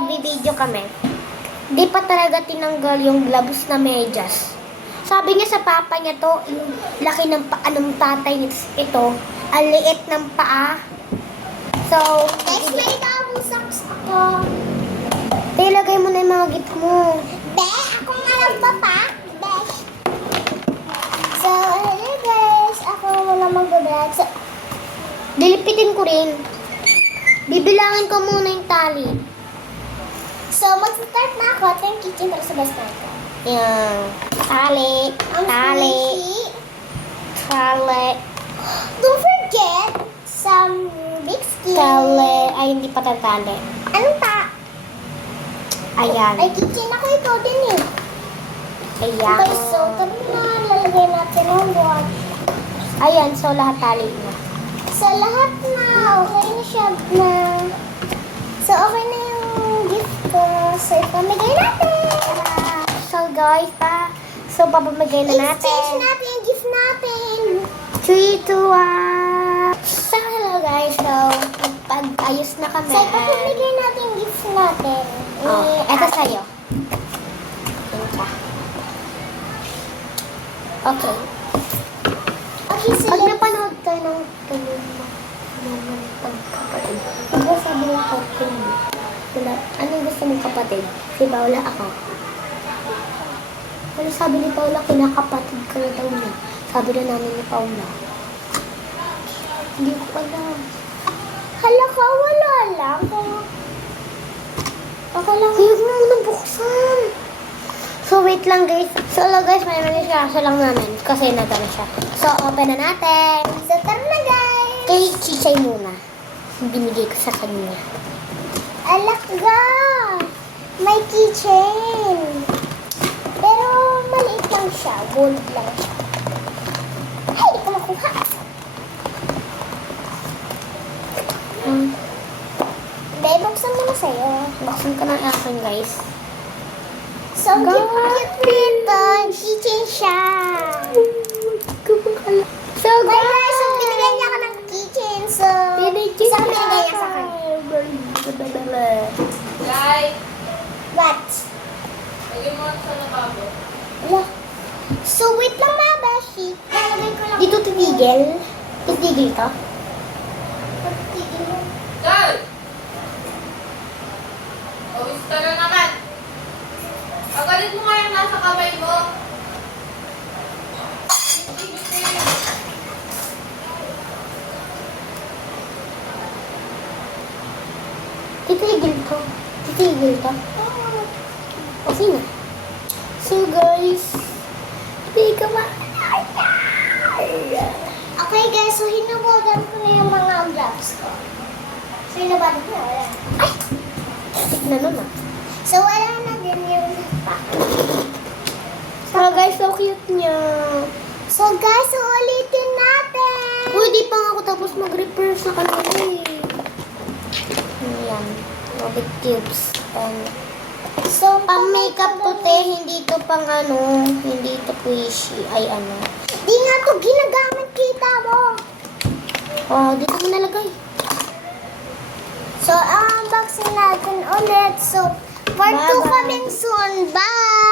nagbibideo kami, di pa talaga tinanggal yung gloves na medyas. Sabi niya sa papa niya to, yung laki ng paa ng tatay niya. Ito, ang liit ng paa. So, Guys, may double socks ako. ilagay mo na yung mga gift mo. Be, ako nga nagpapa. Besh. So, hello guys. Ako muna mag-vlog. So, Dilipitin ko rin. Bibilangin ko muna yung tali. mag-start na ako. Ito yung kitchen para sa basta ko. Yan. Tali. Ang Tali. squishy. Tali. Don't forget some big skin. Tali. Ay, hindi pa tatali. Anong ta? Ayan. Ay, kitchen ako. Ikaw din eh. Ayan. Okay, so, tara na. Lalagay natin ang watch. Ayan, so lahat tali na. So, lahat na. Okay na siya na. So, okay na yung gift ko. So, ipamigay natin. So guys, so papamigay na Exchange natin. natin yung gift natin. 3, 2, 1. So hello guys, so pag-ayos na kami. So, ipamigay natin yung gift natin. Oh, eto sa'yo. Yan siya. Okay. Okay, so Pag let's... napanood tayo ng pagkapatid, ano sabi ng kapatid? Anong gusto mong kapatid? Si Paula ako. Ano sabi ni Paula, kinakapatid ka na daw niya. Sabi na namin ni Paula. Hindi ko alam. Hala ka, wala lang. Ako lang. Huwag mo nang buksan. So, wait lang guys. So, hello guys, may mangyayasa lang namin. Kasi nagano siya. So, open na natin. So, tara na guys. Kay Chichay muna. Binigay ko sa kanya. Alak ga. May keychain. Pero maliit lang siya. Gold lang siya. Ay, di ko makuha. Hindi, buksan mo na sa'yo. Buksan ko ng akin guys. So, ang God. cute nito. Keychain siya. So, Bye guys, so binigyan niya ako ng keychain. So, Binigyan so binigyan niya sa akin. Guys, What? lagyan mo sa lababo. Ala. So, wait lang mga beshi. Lalagay ko lang. Dito titigil. Titigil ka? Pagtigil mo. Guys! Pawis ka na naman. Pagalit mo nga yung nasa kamay mo. Titigil ka. Titigil ka. Okay na. So guys, hindi ka ma... Okay guys, so hinubugan ko na yung mga gloves ko. So, hinubugan ko na. Wala. Ay! Tignan naman. So, wala na din yung pack. So guys, so cute niya. So, guys, so ulitin natin. Uy, di pa nga ako tapos mag-repair sa kanila eh. Ayan. Rubik cubes. And So, pang makeup to te, hindi to pang ano, hindi to squishy. Ay ano. Di nga to ginagamit, kita mo. Oh, dito mo nalagay. So, unboxing natin ulit. So, part 2 Bye-bye. coming soon. Bye!